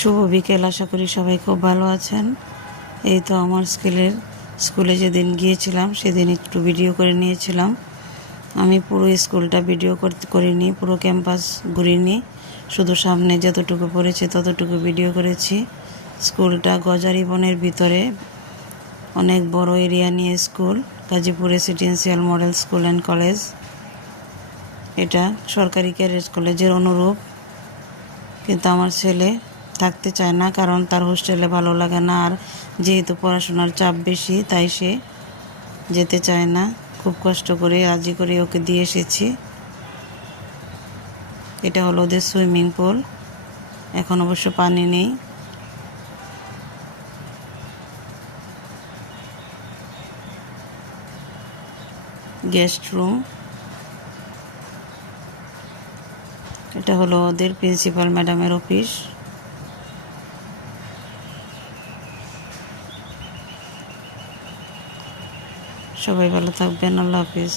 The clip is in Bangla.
শুভ বিকেল। আশা করি সবাই খুব ভালো আছেন। এই তো আমার স্কুলে যেদিন গিয়েছিলাম সেদিন একটু ভিডিও করে নিয়েছিলাম। আমি পুরো স্কুলটা ভিডিও করিনি, পুরো ক্যাম্পাস ঘুরিনি, শুধু সামনে যতটুকু পড়েছে ততটুকু ভিডিও করেছি। স্কুলটা গজারি বনের ভিতরে, অনেক বড় এরিয়া নিয়ে school, Gazipur residential model school and college. এটা সরকারি ক্যাডেট কলেজের অনুরূপ, কিন্তু আমার ছেলে থাকতে চায় না, কারণ তার হোস্টেলে ভালো লাগে না, আর যেহেতু পড়াশোনার চাপ বেশি তাই সে যেতে চায় না। খুব কষ্ট করে রাজি করে ওকে দিয়ে এসেছি। এটা হলো ওদের সুইমিং পুল, এখন অবশ্য পানি নেই। গেস্ট রুম, এটা হলো ওদের প্রিন্সিপাল ম্যাডামের অফিস। সবাই ভালো থাকবেন। আল্লাহ হাফিজ।